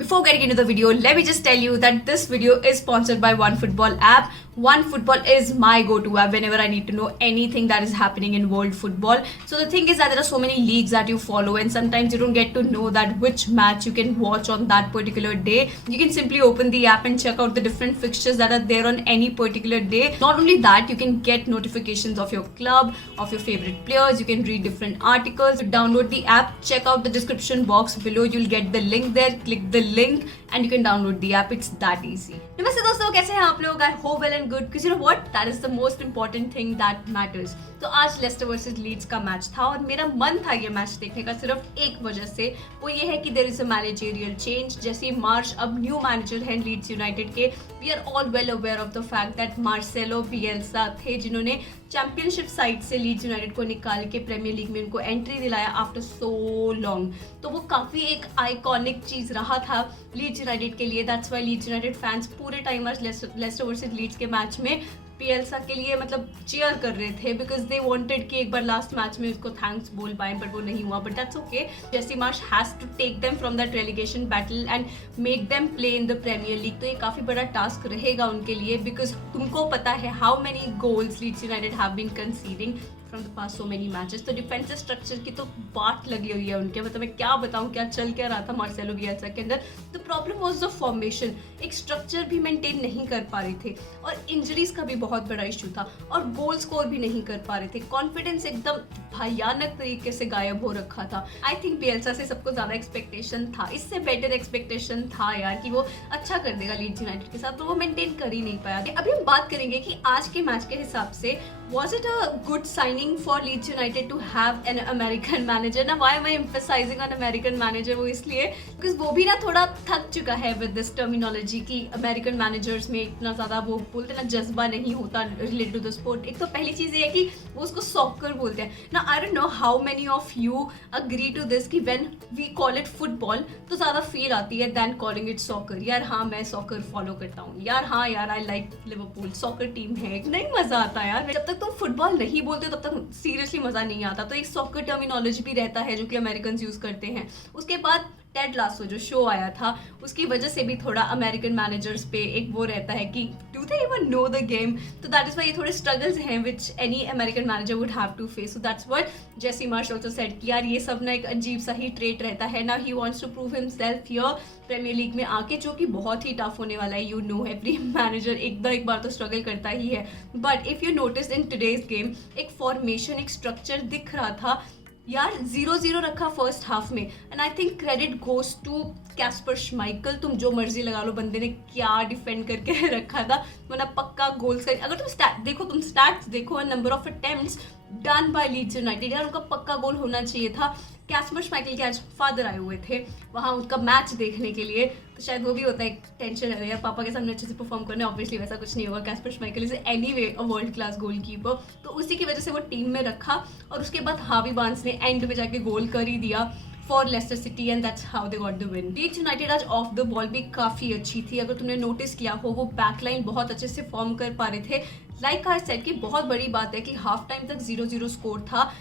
Before getting into the video, let me just tell you that this video is sponsored by OneFootball app. OneFootball is my go-to app whenever I need to know anything that is happening in world football. So the thing is that there are so many leagues that you follow, and sometimes you don't get to know that which match you can watch on that particular day. You can simply open the app and check out the different fixtures that are there on any particular day. Not only that, you can get notifications of your club, of your favorite players. You can read different articles. Download the app, check out the description box below. You'll get the link there. Click the link and you can download the app. It's that easy. नमस्ते दोस्तों, कैसे हैं आप लोग? I hope well and good. Because you know what? That is the most important thing that matters. तो आज Leicester versus Leeds का match था और मेरा मन था ये मैच देखने का सिर्फ एक वजह से, वो ये है कि there is a managerial change. जैसे मार्श अब न्यू मैनेजर हैं लीड्स यूनाइटेड के. We are all well aware of the fact that Marcelo Bielsa थे जिन्होंने चैंपियनशिप साइड से लीड्स यूनाइटेड को निकाल के प्रीमियर लीग में उनको एंट्री दिलाया आफ्टर सो लॉन्ग. तो वो काफ़ी एक आइकॉनिक चीज़ रहा था लीड्स यूनाइटेड के लिए. That's why Leeds United fans पूरे टाइम आज लेस्टर वर्सेस लीड्स के मैच में पीएलसा के लिए मतलब चीयर कर रहे थे बिकॉज दे वांटेड कि एक बार लास्ट मैच में उसको थैंक्स बोल पाए, बट वो नहीं हुआ. But that's okay. Jesse Marsch has to take them from that relegation battle and make them play in the Premier League. तो ये काफ़ी बड़ा टास्क रहेगा उनके लिए बिकॉज तुमको पता है how many goals Leeds United have been conceding from the past so many matches. तो डिफेंसिव स्ट्रक्चर की तो बात लगी हुई है उनके. मतलब मैं क्या बताऊं क्या चल क्या रहा था मार्सेलो बिएल्सा के अंदर. The problem was the formation. एक स्ट्रक्चर भी मेंटेन नहीं कर पा रहे थे और इंजरीज का भी बहुत बड़ा इशू था और गोल स्कोर भी नहीं कर पा रहे थे. कॉन्फिडेंस एकदम भयानक तरीके से गायब हो रखा था. आई थिंक बिएल्सा से सबको ज्यादा एक्सपेक्टेशन था, इससे बेटर एक्सपेक्टेशन था यार कि वो अच्छा कर देगा लीड्स यूनाइटेड के साथ, तो वो मेंटेन कर ही नहीं पाया. अभी हम बात करेंगे कि आज के मैच के हिसाब से was it a good signing for Leeds United to have an American manager? Now why am I emphasizing on American manager? वो इसलिए because वो भी ना थोड़ा थक चुका है with this terminology कि American managers में इतना ज़्यादा वो बोलते ना जज्बा नहीं होता related to the sport. एक तो पहली चीज़ ये है कि वो उसको soccer बोलते हैं. Now I don't know how many of you agree to this कि when we call it football तो ज़्यादा feel आती है than calling it soccer. यार हाँ मैं soccer follow करता हूँ, यार हाँ यार I like Liverpool soccer team है, नहीं मज़ा आता यार. जब तक तुम फुटबॉल नहीं बोलते तब तक सीरियसली मजा नहीं आता. तो एक सॉकर टर्मिनोलॉजी भी रहता है जो कि अमेरिकन यूज करते हैं. उसके बाद टेड लासो जो शो आया था उसकी वजह से भी थोड़ा अमेरिकन मैनेजर्स पे एक वो रहता है कि do they even know the game. तो दैट इज वाई ये थोड़े स्ट्रगल्स हैं which any American manager would have to face. So that's what Jesse Marsch also said कि यार ये सब ना एक अजीब सा ही ट्रेट रहता है ना. He wants to prove himself here Premier League में आके, जो कि बहुत ही टफ होने वाला है. यू नो एवरी मैनेजर एक बार तो स्ट्रगल करता ही है. But if you notice in today's game एक फॉर्मेशन एक स्ट्रक्चर दिख रहा था यार. 0-0 रखा फर्स्ट हाफ में and I think credit goes to Kasper Schmeichel. तुम जो मर्जी लगा लो, बंदे ने क्या डिफेंड करके रखा था, मतलब पक्का गोल से. अगर तुम स्टैट्स देखो number of attempts done by Leeds United, यार उनका पक्का गोल होना चाहिए था. कैस्पर श्माइकल के आज फादर आए हुए थे वहाँ उनका मैच देखने के लिए, तो शायद वो भी होता है एक टेंशन है यार पापा के सामने अच्छे से परफॉर्म करना. ऑब्वियसली वैसा कुछ नहीं होगा. Kasper Schmeichel is anyway a world class goalkeeper, तो उसी की वजह से वो टीम में रखा और उसके बाद हावी बार्न्स ने एंड में जाके गोल कर ही दिया for Leicester City and that's how they got the win. Leeds United आज ऑफ द बॉल भी काफ़ी अच्छी थी. अगर तुमने नोटिस किया हो वो बैकलाइन बहुत अच्छे से फॉर्म कर पा रहे थे. लाइक आई सेड कि बहुत बड़ी बात है कि हाफ टाइम तक 0-0 स्कोर था.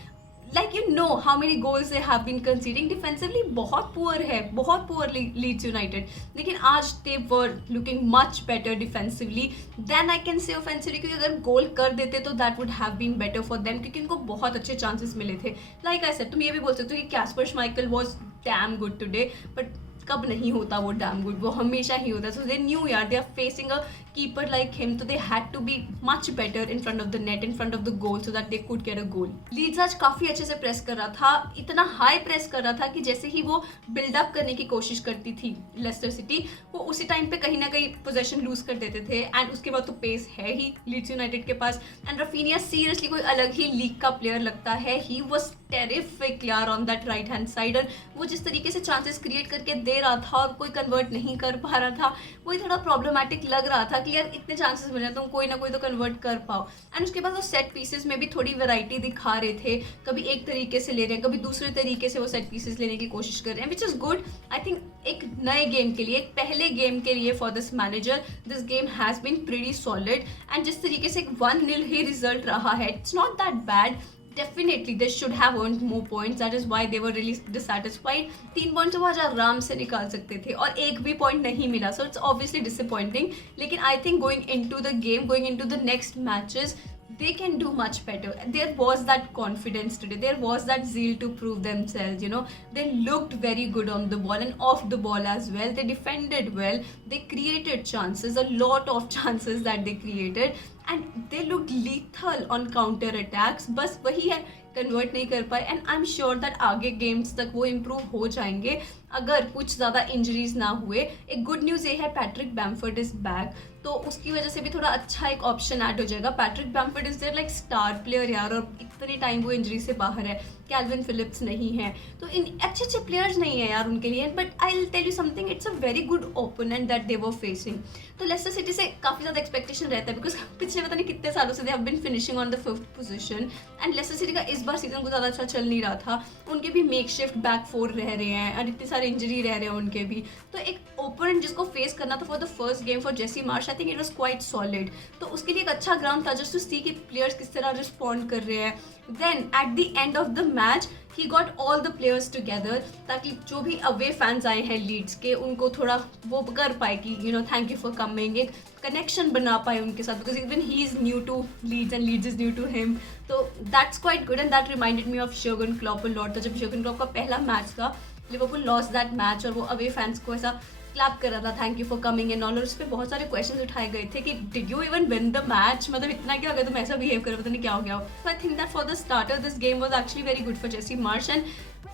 Like you know how many goals they have been conceding. Defensively बहुत पुअर है, बहुत पुअर लीड्स यूनाइटेड, लेकिन आज they were looking much better defensively than I can say offensively. क्योंकि अगर गोल कर देते तो that would have been better for them क्योंकि इनको बहुत अच्छे चांसेस मिले थे. Like I said, तुम ये भी बोल सकते हो कि Caspar श्माइकल was damn good today, but कब नहीं होता वो डैम गुड, वो हमेशा ही होता है. सो दे न्यू यार they are facing a keeper like him, तो they had to be much better in front of the net, in front of the goal, so that they could get a goal. Leeds आज काफी अच्छे से press कर रहा था, इतना high press कर रहा था कि जैसे ही वो बिल्डअप करने की कोशिश करती थी लेस्टर सिटी, वो उसी टाइम पे कहीं ना कहीं पोजेशन लूज कर देते थे. एंड उसके बाद तो पेस है ही लीड्स यूनाइटेड के पास. एंड रफीनिया सीरियसली कोई अलग ही लीग का प्लेयर लगता है. ही वाज टेरिफिक यार on that right hand side. और वो जिस तरीके से चांसेस क्रिएट करके दे रहा था और कोई कन्वर्ट नहीं कर पा रहा था, वही थोड़ा प्रॉब्लमेटिक लग रहा था कि यार इतने चांसेस मिल रहे तो कोई ना कोई तो कन्वर्ट कर पाओ. एंड उसके बाद वो सेट पीसेस में भी थोड़ी वैरायटी दिखा रहे थे. कभी एक तरीके से ले रहे हैं, कभी दूसरे तरीके से वो सेट पीसेस लेने की कोशिश कर रहे हैं, which is good. I think एक नए गेम के लिए, एक पहले गेम के लिए for this manager this game has been pretty solid. And जिस तरीके से एक 1-0 ही रिजल्ट रहा है, it's not that bad. Definitely they should have earned more points, that is why they were really dissatisfied. 3 points वो आज आराम से निकाल सकते थे और एक भी पॉइंट नहीं मिला, सो इट्स ऑब्वियसली डिसअपॉइंटिंग. लेकिन I think going into the game, going into the next matches, they can do much better. There was that confidence today, there was that zeal to prove themselves, you know. They looked very good on the ball and off the ball as well. They defended well, they created chances, a lot of chances that they created, and they looked lethal on counter attacks. बस वही है, convert नहीं कर पाए. And I am sure that आगे games तक वो improve हो जाएंगे अगर कुछ ज़्यादा इंजरीज ना हुए. एक गुड न्यूज़ ये है, पैट्रिक बैमफोर्ड इज बैक, तो उसकी वजह से भी थोड़ा अच्छा एक ऑप्शन ऐड हो जाएगा. Patrick Bamford is there like star player यार, और इतने टाइम वो इंजरी से बाहर है. कैल्विन फिलिप्स नहीं है, तो इन अच्छे अच्छे प्लेयर्स नहीं है यार उनके लिए. But I will tell you something, it's a very good opponent that they were facing. तो लेस्टर सिटी से काफ़ी ज़्यादा एक्सपेक्टेशन रहता है, बिकॉज पिछले पता नहीं कितने सालों से they have been finishing on the 5th position. And Leicester City का इस बार सीजन को ज़्यादा अच्छा चल नहीं रहा था. उनके भी मेक शिफ्ट बैक 4 रह रहे हैं और इतने सारे इंजरी रह रहे हैं उनके भी. तो एक ओपोनेंट जिसको फेस करना था for the first game for Jesse Marsch, I think it was quite solid. तो उसके लिए एक अच्छा ग्राउंड था जस्ट टू सी कि प्लेयर्स किस तरह रिस्पॉन्ड कर रहे हैं. Then at the end of the match he got all the players together, ताकि जो भी अवे फैंस आए हैं लीड्स के उनको थोड़ा वो कर पाए कि you know thank you for coming, एक कनेक्शन बना पाए उनके साथ, because even he is new to Leeds and Leeds is new to him. तो that's quite good and that reminded me of Jurgen Klopp a lot. तो जब Jurgen Klopp का पहला मैच था, लिवरपूल लॉस्ट दैट मैच और वो away fans को ऐसा क्लैप कर रहा था, thank you for coming and all. और उस पर बहुत सारे क्वेश्चन उठाए गए थे कि did you even win the match, मतलब इतना क्या हो गया, तुम ऐसा बिहेव करो, पता नहीं क्या हो गया. So I think that for the starter this game was actually very good for Jesse Marsch. And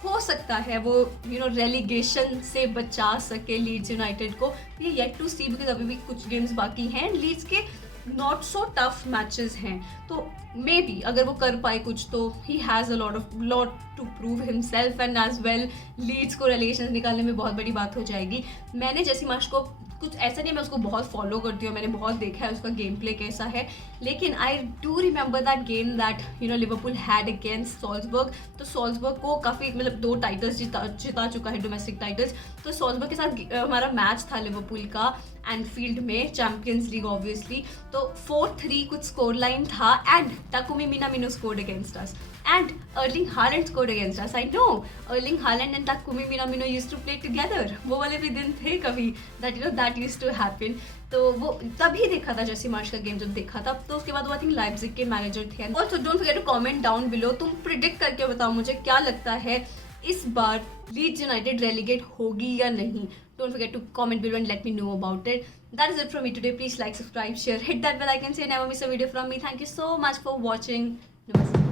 हो सकता है वो यू नो रेलीगेशन से बचा सके लीड्स यूनाइटेड को. ये येट टू सी, बिकॉज अभी भी कुछ गेम्स बाकी हैं. लीड्स के नॉट सो टफ मैचेस हैं, तो मे बी अगर वो कर पाए कुछ, तो he has a lot to prove himself. And as well Leeds को रिलेशन निकालने में बहुत बड़ी बात हो जाएगी. मैंने जेसी मार्श को कुछ ऐसा नहीं, मैं उसको बहुत फॉलो करती हूँ, मैंने बहुत देखा है उसका गेम प्ले कैसा है. लेकिन I do remember that game that you know Liverpool had against Salzburg. तो सॉल्जबर्ग को काफ़ी मतलब 2 टाइटल्स जिता चुका है, डोमेस्टिक टाइटल्स. तो सॉल्जबर्ग के साथ हमारा मैच था लिवरपूल का एनफील्ड में, चैम्पियंस लीग ऑब्वियसली. तो 4-3 कुछ स्कोर लाइन था and Takumi Minamino scored against us and Erling Haaland scored against us. I know Erling Haaland and Takumi Minamino used to play together. वो वाले भी दिन थे कभी that you know that used to happen. तो वो तभी देखा था जेसी मार्श का गेम, जब देखा था तो उसके बाद वो आई थिंक लाइप्जिग के मैनेजर थे. Also don't forget to comment down below, तुम प्रिडिक्ट करके बताओ मुझे क्या लगता है इस बार लीड्स यूनाइटेड रेलीगेट होगी या नहीं. Don't forget to comment below and let me know about it. That is it from me today. Please like, subscribe, share, hit that bell icon so you never miss a video from me. Thank you so much for watching. Namaste.